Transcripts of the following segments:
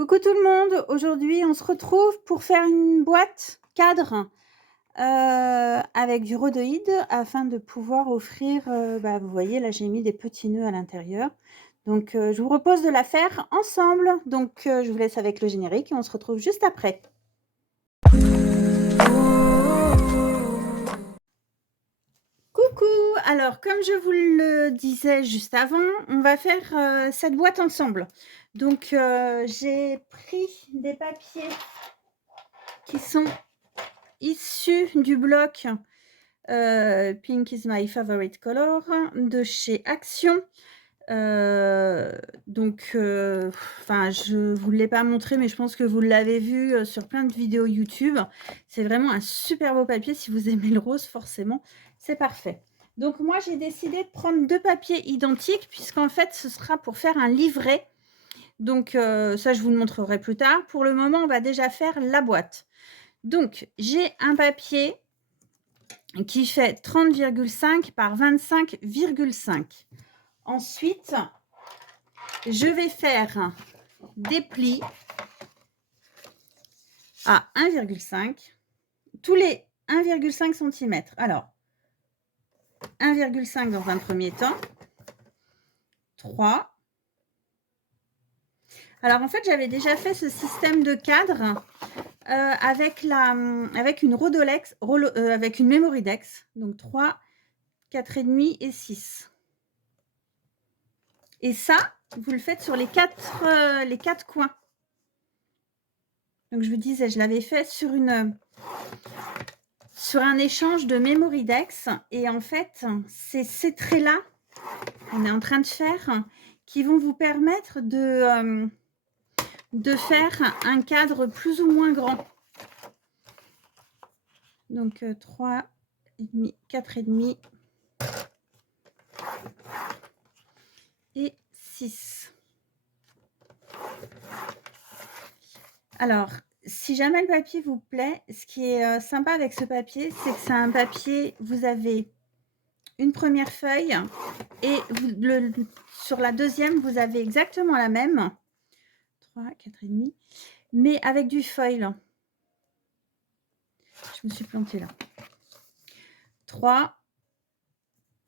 Coucou tout le monde, aujourd'hui on se retrouve pour faire une boîte cadre avec du rhodoïde afin de pouvoir offrir, vous voyez là j'ai mis des petits nœuds à l'intérieur. Donc je vous propose de la faire ensemble. Donc je vous laisse avec le générique et on se retrouve juste après. Coucou! Alors comme je vous le disais juste avant, on va faire cette boîte ensemble. Donc j'ai pris des papiers qui sont issus du bloc Pink is my favorite color de chez Action. Je vous l'ai pas montré, mais je pense que vous l'avez vu sur plein de vidéos YouTube. C'est vraiment un super beau papier. Si vous aimez le rose, forcément, c'est parfait. Donc moi, j'ai décidé de prendre deux papiers identiques puisqu'en fait, ce sera pour faire un livret. Donc ça, je vous le montrerai plus tard. Pour le moment, on va déjà faire la boîte. Donc, j'ai un papier qui fait 30,5 par 25,5. Ensuite, je vais faire des plis à 1,5, tous les 1,5 cm. Alors, 1,5 dans un premier temps, 3. Alors, en fait, j'avais déjà fait ce système de cadre avec une Rhodolex, avec une Memoridex. Donc, 3, 4,5 et 6. Et ça, vous le faites sur les quatre coins. Donc, je vous disais, je l'avais fait sur un échange de Memoridex. Et en fait, c'est ces traits-là qu'on est en train de faire qui vont vous permettre de faire un cadre plus ou moins grand. Donc, 3,5, 4,5 et 6. Alors, si jamais le papier vous plaît, ce qui est sympa avec ce papier, c'est que c'est un papier, vous avez une première feuille et sur la deuxième, vous avez exactement la même. 3, 4,5, mais avec du foil. Je me suis plantée là. 3.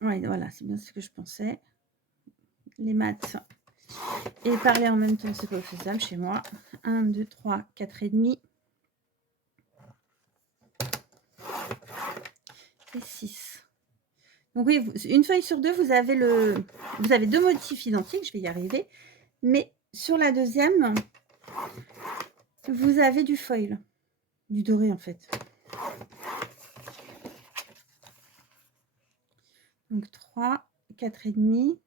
Ouais, voilà, c'est bien ce que je pensais. Les maths et parler en même temps, c'est pas faisable chez moi. 1, 2, 3, 4,5 et 6. Donc oui, une feuille sur deux, vous avez deux motifs identiques, je vais y arriver. Mais sur la deuxième, vous avez du foil, du doré en fait. Donc 3, 4,5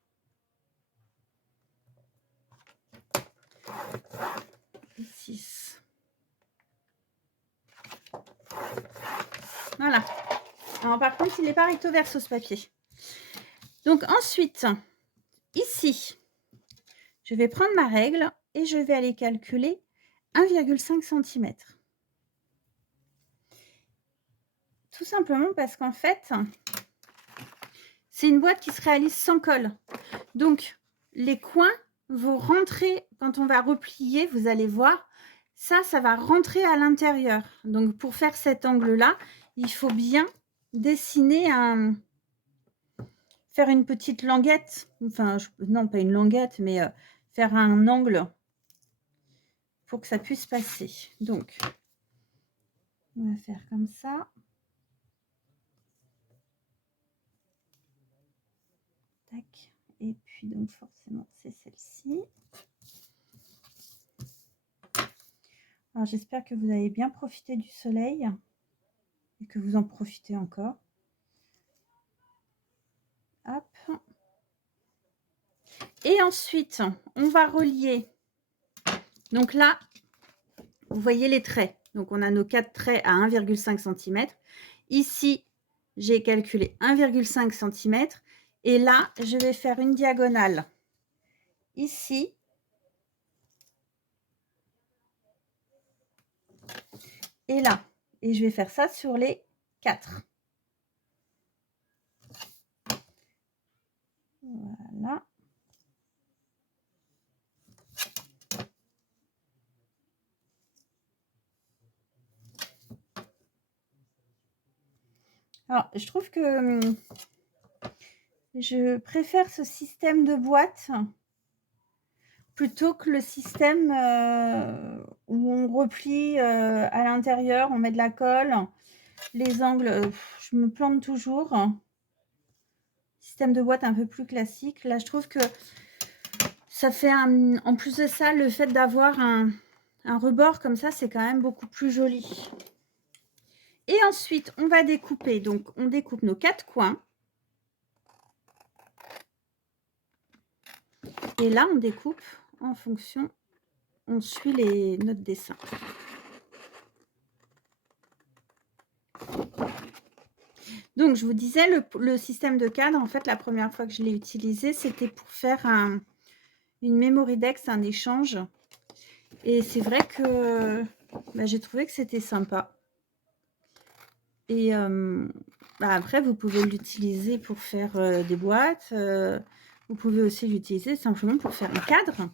et 6. Voilà. Alors, par contre, il n'est pas recto verso ce papier. Donc ensuite, ici, je vais prendre ma règle et je vais aller calculer 1,5 cm. Tout simplement parce qu'en fait, c'est une boîte qui se réalise sans colle. Donc, les coins vont rentrer, quand on va replier, vous allez voir, ça va rentrer à l'intérieur. Donc, pour faire cet angle-là, il faut bien dessiner faire une petite languette. Enfin, non, pas une languette, mais faire un angle pour que ça puisse passer. Donc, on va faire comme ça. Tac. Et puis, donc, forcément, c'est celle-ci. Alors, j'espère que vous avez bien profité du soleil et que vous en profitez encore. Hop. Et ensuite, on va relier. Donc là, vous voyez les traits. Donc, on a nos 4 traits à 1,5 cm. Ici, j'ai calculé 1,5 cm. Et là, je vais faire une diagonale. Ici. Et là. Et je vais faire ça sur les 4. Voilà. Alors, je trouve que je préfère ce système de boîte plutôt que le système où on replie à l'intérieur, on met de la colle. Les angles, je me plante toujours. Système de boîte un peu plus classique. Là, je trouve que ça fait en plus de ça, le fait d'avoir un rebord comme ça, c'est quand même beaucoup plus joli. Et ensuite, on va découper. Donc, on découpe nos 4 coins. Et là, on découpe en fonction, on suit notre dessin. Donc, je vous disais, le système de cadre, en fait, la première fois que je l'ai utilisé, c'était pour faire une memory dex, un échange. Et c'est vrai que j'ai trouvé que c'était sympa. Et après, vous pouvez l'utiliser pour faire des boîtes. Vous pouvez aussi l'utiliser simplement pour faire un cadre.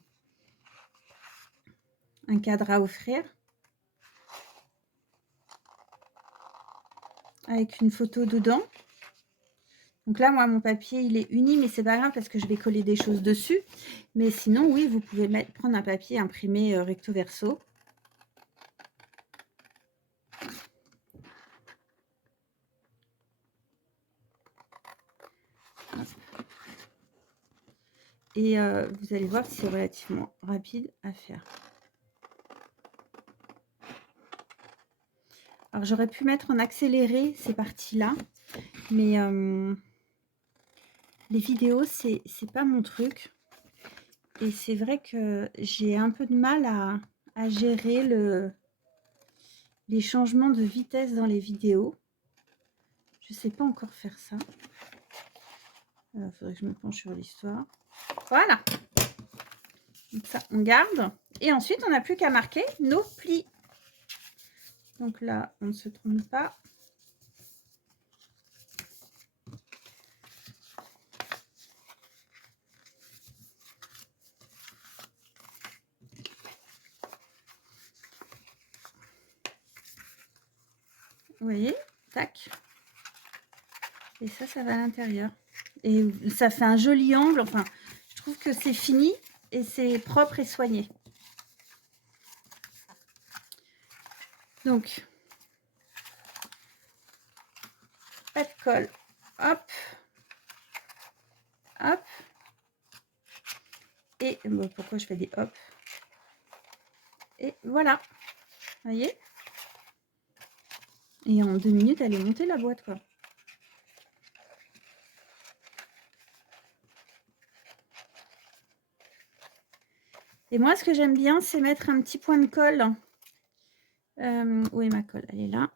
Un cadre à offrir. Avec une photo dedans. Donc là, moi, mon papier, il est uni, mais c'est pas grave parce que je vais coller des choses dessus. Mais sinon, oui, vous pouvez prendre un papier imprimé recto verso. Et vous allez voir que c'est relativement rapide à faire. Alors, j'aurais pu mettre en accéléré ces parties-là, mais les vidéos, c'est pas mon truc. Et c'est vrai que j'ai un peu de mal à gérer les changements de vitesse dans les vidéos. Je sais pas encore faire ça. Il faudrait que je me penche sur l'histoire. Voilà. Donc ça, on garde. Et ensuite, on n'a plus qu'à marquer nos plis. Donc là, on ne se trompe pas. Vous voyez, tac. Et ça va à l'intérieur. Et ça fait un joli angle. Enfin, je trouve que c'est fini et c'est propre et soigné. Donc, pas de colle. Hop. Hop. Et bon, pourquoi je fais des hop? Et voilà. Vous voyez? Et en 2 minutes, elle est montée la boîte, quoi. Et moi, ce que j'aime bien, c'est mettre un petit point de colle. Où est ma colle? Elle est là.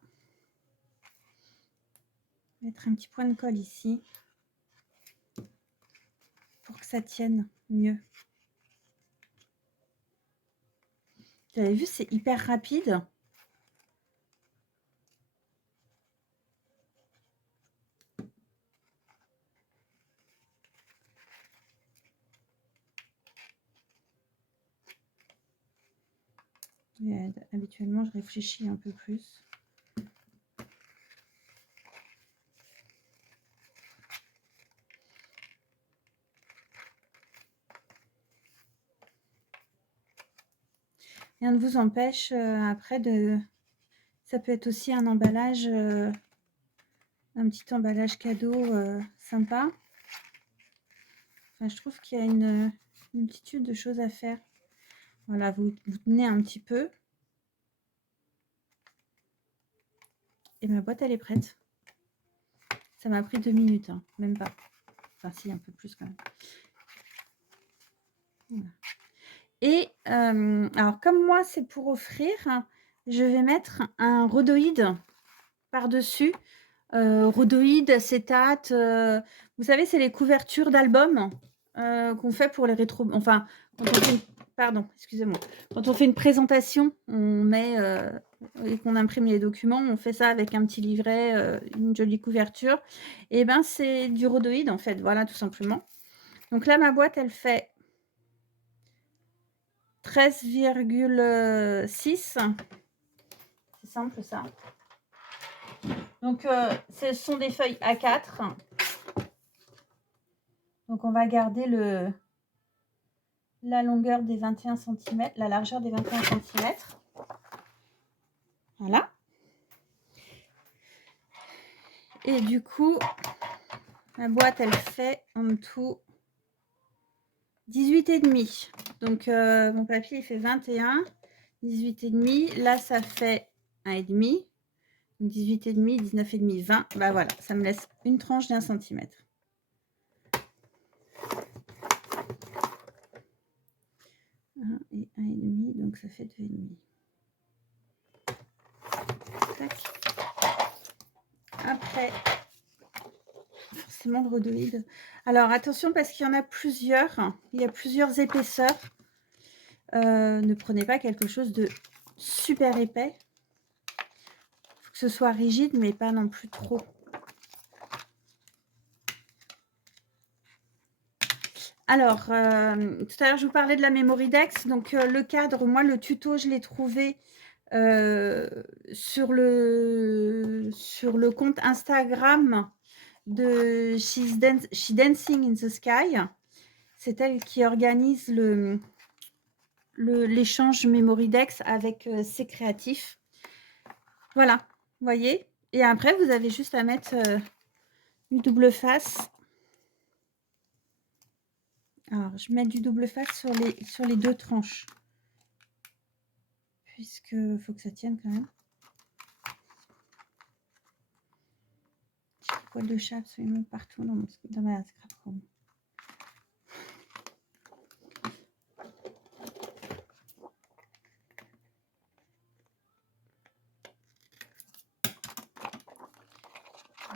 Mettre un petit point de colle ici. Pour que ça tienne mieux. Vous avez vu, c'est hyper rapide. Et habituellement, je réfléchis un peu plus. Rien ne vous empêche après de... Ça peut être aussi un emballage, un petit emballage cadeau sympa. Enfin, je trouve qu'il y a une multitude de choses à faire. Voilà, vous tenez un petit peu. Et ma boîte, elle est prête. Ça m'a pris 2 minutes, hein, même pas. Enfin, si, un peu plus quand même. Voilà. Et alors, comme moi, c'est pour offrir, je vais mettre un rhodoïde par-dessus. Rhodoïde, acétate. Vous savez, c'est les couvertures d'albums qu'on fait pour les rétro... Enfin, quand on fait pardon, excusez-moi. Quand on fait une présentation, on met et qu'on imprime les documents, on fait ça avec un petit livret, une jolie couverture. Et ben, c'est du rhodoïde, en fait. Voilà, tout simplement. Donc là, ma boîte, elle fait 13,6. C'est simple, ça. Donc, ce sont des feuilles A4. Donc, on va garder la longueur des 21 cm, la largeur des 21 cm. Voilà. Et du coup, la boîte, elle fait en tout 18,5. Donc, mon papier, il fait 21, 18,5. Là, ça fait 1,5. 18,5, 19,5, 20. Bah voilà, ça me laisse une tranche d'1 cm. Et 1,5, donc ça fait 2,5. Tac. Après, forcément le rhodoïde. Alors attention parce qu'il y en a plusieurs. Il y a plusieurs épaisseurs. Ne prenez pas quelque chose de super épais. Il faut que ce soit rigide, mais pas non plus trop. Alors, tout à l'heure, je vous parlais de la Memorydex. Donc, le cadre, moi, le tuto, je l'ai trouvé sur le compte Instagram de She Dancing in the Sky. C'est elle qui organise l'échange Memorydex avec ses créatifs. Voilà, vous voyez. Et après, vous avez juste à mettre une double face. Alors, je mets du double face sur les deux tranches. Puisque faut que ça tienne quand même. J'ai le poil de chat absolument partout dans ma scrap room.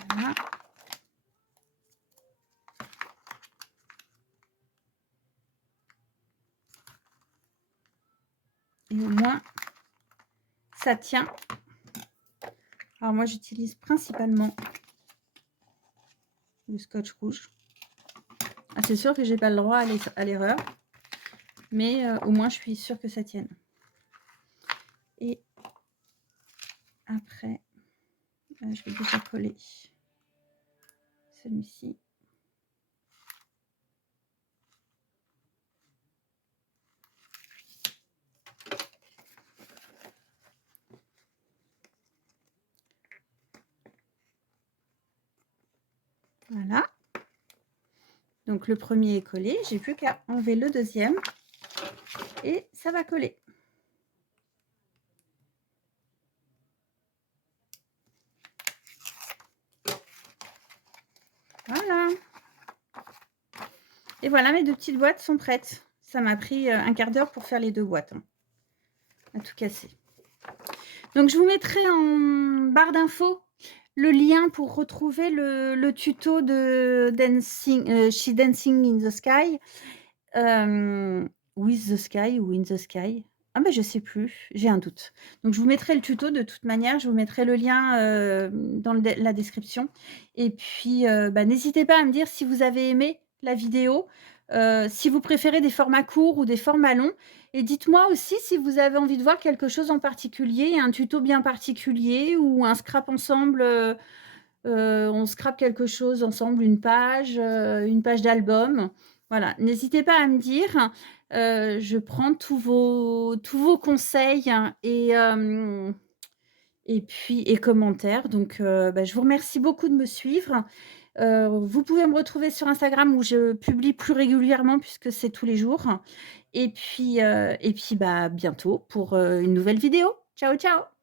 Voilà. Et au moins, ça tient. Alors moi, j'utilise principalement le scotch rouge. Ah, c'est sûr que j'ai pas le droit à l'erreur, mais au moins, je suis sûre que ça tienne. Et après, je vais déjà coller celui-ci. Voilà. Donc le premier est collé, j'ai plus qu'à enlever le deuxième et ça va coller. Voilà. Et voilà, mes deux petites boîtes sont prêtes. Ça m'a pris un quart d'heure pour faire les deux boîtes. Hein, à tout casser. Donc je vous mettrai en barre d'infos le lien pour retrouver le tuto de She Dancing in the Sky. With the Sky ou In the Sky. Ah ben je sais plus, j'ai un doute. Donc je vous mettrai le tuto de toute manière, je vous mettrai le lien dans la description. Et puis n'hésitez pas à me dire si vous avez aimé la vidéo, si vous préférez des formats courts ou des formats longs. Et dites-moi aussi si vous avez envie de voir quelque chose en particulier, un tuto bien particulier ou un scrap ensemble. On scrape quelque chose ensemble, une page d'album. Voilà, n'hésitez pas à me dire. Je prends tous vos conseils et puis commentaires. Donc, je vous remercie beaucoup de me suivre. Vous pouvez me retrouver sur Instagram où je publie plus régulièrement puisque c'est tous les jours. Et puis bientôt pour une nouvelle vidéo. Ciao, ciao!